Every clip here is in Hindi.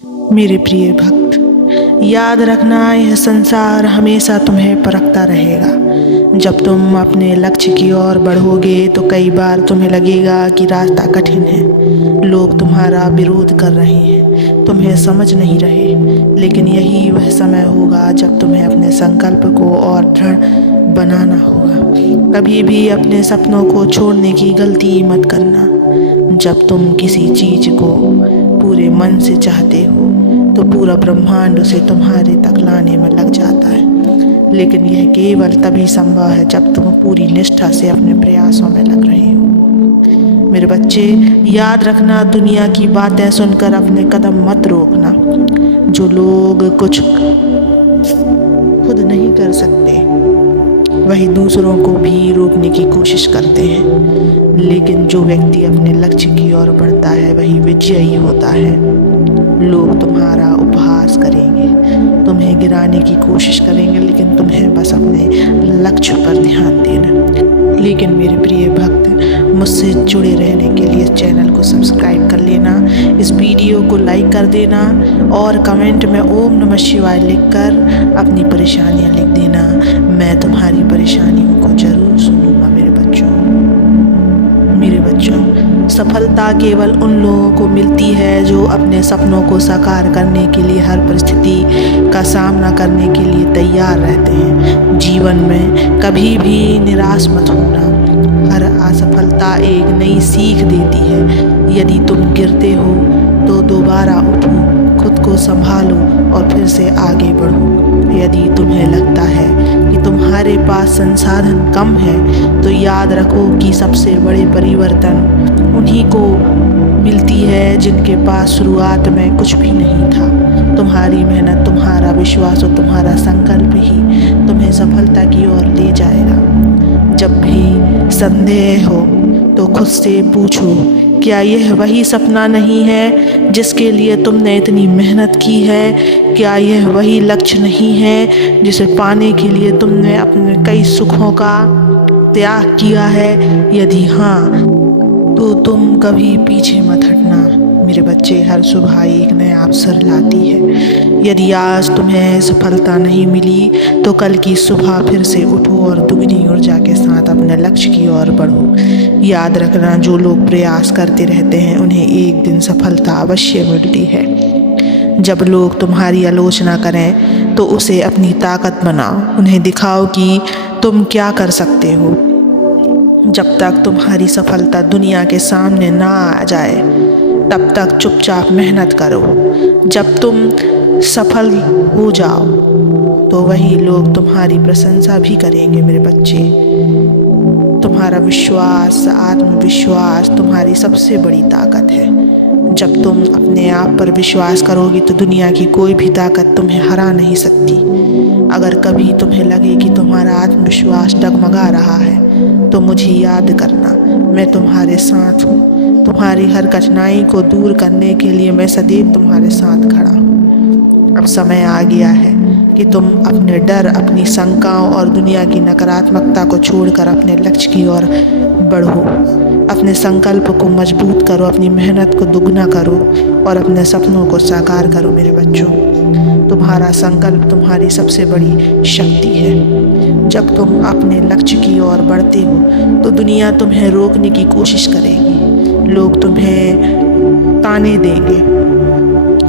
मेरे प्रिय भक्त, याद रखना यह संसार हमेशा तुम्हें परखता रहेगा। जब तुम अपने लक्ष्य की ओर बढ़ोगे तो कई बार तुम्हें लगेगा कि रास्ता कठिन है, लोग तुम्हारा विरोध कर रहे हैं, तुम्हें समझ नहीं रहे। लेकिन यही वह समय होगा जब तुम्हें अपने संकल्प को और दृढ़ बनाना होगा। कभी भी अपने सपनों को छोड़ने की गलती मत करना। जब तुम किसी चीज को पूरे मन से चाहते हो तो पूरा ब्रह्मांड उसे तुम्हारे तक लाने में लग जाता है। लेकिन यह केवल तभी संभव है जब तुम पूरी निष्ठा से अपने प्रयासों में लग रहे हो। मेरे बच्चे, याद रखना, दुनिया की बातें सुनकर अपने कदम मत रोकना। जो लोग कुछ खुद नहीं कर सकते वही दूसरों को भी रोकने की कोशिश करते हैं। लेकिन जो व्यक्ति अपने लक्ष्य की ओर बढ़ता है वही विजयी होता है। लोग तुम्हारा उपहास करेंगे, तुम्हें गिराने की कोशिश करेंगे, लेकिन तुम्हें बस अपने लक्ष्य पर ध्यान देना। लेकिन मेरे प्रिय भक्त, मुझसे जुड़े रहने के लिए चैनल को सब्सक्राइब कर लेना, इस वीडियो को लाइक कर देना और कमेंट में ओम नमः शिवाय लिखकर अपनी परेशानियां लिख देना। मैं तुम्हारी परेशानियों को जरूर सुनूंगा। मेरे बच्चों, सफलता केवल उन लोगों को मिलती है जो अपने सपनों को साकार करने के लिए हर परिस्थिति का सामना करने के लिए तैयार रहते हैं। जीवन में कभी भी निराश मत होना। हर असफलता एक नई सीख देती है। यदि तुम गिरते हो तो दोबारा उठो, खुद को संभालो और फिर से आगे बढ़ो। यदि तुम्हें लगता है कि तुम्हारे पास संसाधन कम है तो याद रखो कि सबसे बड़े परिवर्तन उन्हीं को मिलती है जिनके पास शुरुआत में कुछ भी नहीं था। तुम्हारी मेहनत, तुम्हारा विश्वास और तुम्हारा संकल्प ही तुम्हें सफलता की ओर ले जाएगा। जब भी संदेह हो तो खुद से पूछो, क्या यह वही सपना नहीं है जिसके लिए तुमने इतनी मेहनत की है? क्या यह वही लक्ष्य नहीं है जिसे पाने के लिए तुमने अपने कई सुखों का त्याग किया है? यदि हाँ, तो तुम कभी पीछे मत हटना। मेरे बच्चे, हर सुबह एक नया अवसर लाती है। यदि आज तुम्हें सफलता नहीं मिली तो कल की सुबह फिर से उठो और दुगनी ऊर्जा के साथ अपने लक्ष्य की ओर बढ़ो। याद रखना, जो लोग प्रयास करते रहते हैं उन्हें एक दिन सफलता अवश्य मिलती है। जब लोग तुम्हारी आलोचना करें तो उसे अपनी ताकत बनाओ। उन्हें दिखाओ कि तुम क्या कर सकते हो। जब तक तुम्हारी सफलता दुनिया के सामने ना आ जाए तब तक चुपचाप मेहनत करो। जब तुम सफल हो जाओ तो वही लोग तुम्हारी प्रशंसा भी करेंगे। मेरे बच्चे, तुम्हारा विश्वास, आत्मविश्वास तुम्हारी सबसे बड़ी ताकत है। जब तुम अपने आप पर विश्वास करोगी तो दुनिया की कोई भी ताकत तुम्हें हरा नहीं सकती। अगर कभी तुम्हें लगे कि तुम्हारा आत्मविश्वास डगमगा रहा है तो मुझे याद करना, मैं तुम्हारे साथ हूँ। तुम्हारी हर कठिनाई को दूर करने के लिए मैं सदैव तुम्हारे साथ खड़ा हूँ। अब समय आ गया है कि तुम अपने डर, अपनी शंकाओं और दुनिया की नकारात्मकता को छोड़कर अपने लक्ष्य की ओर बढ़ो। अपने संकल्प को मजबूत करो, अपनी मेहनत को दुगना करो और अपने सपनों को साकार करो। मेरे बच्चों, तुम्हारा संकल्प तुम्हारी सबसे बड़ी शक्ति है। जब तुम अपने लक्ष्य की ओर बढ़ते हो तो दुनिया तुम्हें रोकने की कोशिश करेगी। लोग तुम्हें ताने देंगे,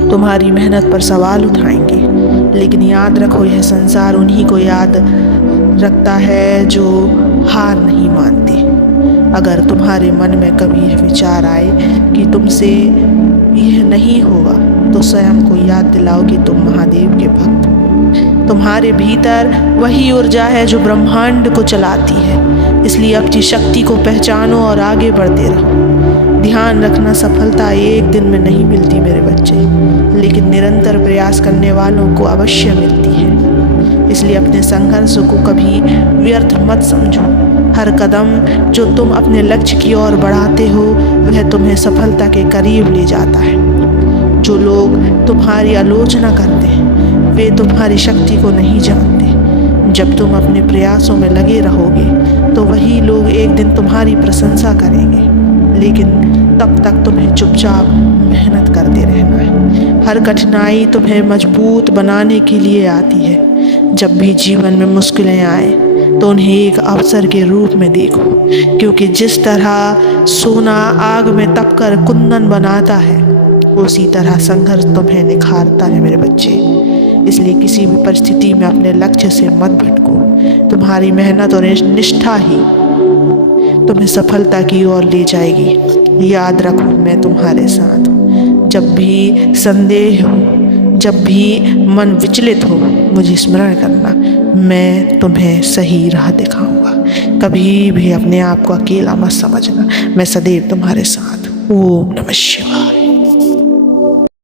तुम्हारी मेहनत पर सवाल उठाएंगे, लेकिन याद रखो, यह संसार उन्हीं को याद रखता है जो हार नहीं मानते। अगर तुम्हारे मन में कभी यह विचार आए कि तुमसे यह नहीं होगा तो स्वयं को याद दिलाओ कि तुम महादेव के भक्त हो। तुम्हारे भीतर वही ऊर्जा है जो ब्रह्मांड को चलाती है। इसलिए अपनी शक्ति को पहचानो और आगे बढ़ते रहो। ध्यान रखना, सफलता एक दिन में नहीं मिलती मेरे बच्चे, लेकिन निरंतर प्रयास करने वालों को अवश्य मिलती है। इसलिए अपने संघर्ष को कभी व्यर्थ मत समझो। हर कदम जो तुम अपने लक्ष्य की ओर बढ़ाते हो वह तुम्हें सफलता के करीब ले जाता है। जो लोग तुम्हारी आलोचना करते हैं वे तुम्हारी शक्ति को नहीं जानते। जब तुम अपने प्रयासों में लगे रहोगे तो वही लोग एक दिन तुम्हारी प्रशंसा करेंगे। लेकिन तब तक तुम्हें चुपचाप मेहनत करते रहना है। हर कठिनाई तुम्हें मजबूत बनाने के लिए आती है। जब भी जीवन में मुश्किलें आए तो उन्हें एक अवसर के रूप में देखो, क्योंकि जिस तरह सोना आग में तपकर कुंदन बनाता है, उसी तरह संघर्ष तुम्हें निखारता है मेरे बच्चे। इसलिए किसी भी परिस्थिति में अपने लक्ष्य से मत भटको। तुम्हारी मेहनत और निष्ठा ही तुम्हें सफलता की ओर ले जाएगी। याद रखो, मैं तुम्हारे साथ हूँ। जब भी संदेह हो, जब भी मन विचलित हो, मुझे स्मरण करना, मैं तुम्हें सही राह दिखाऊंगा। कभी भी अपने आप को अकेला मत समझना, मैं सदैव तुम्हारे साथ हूँ। ओम नमः शिवाय।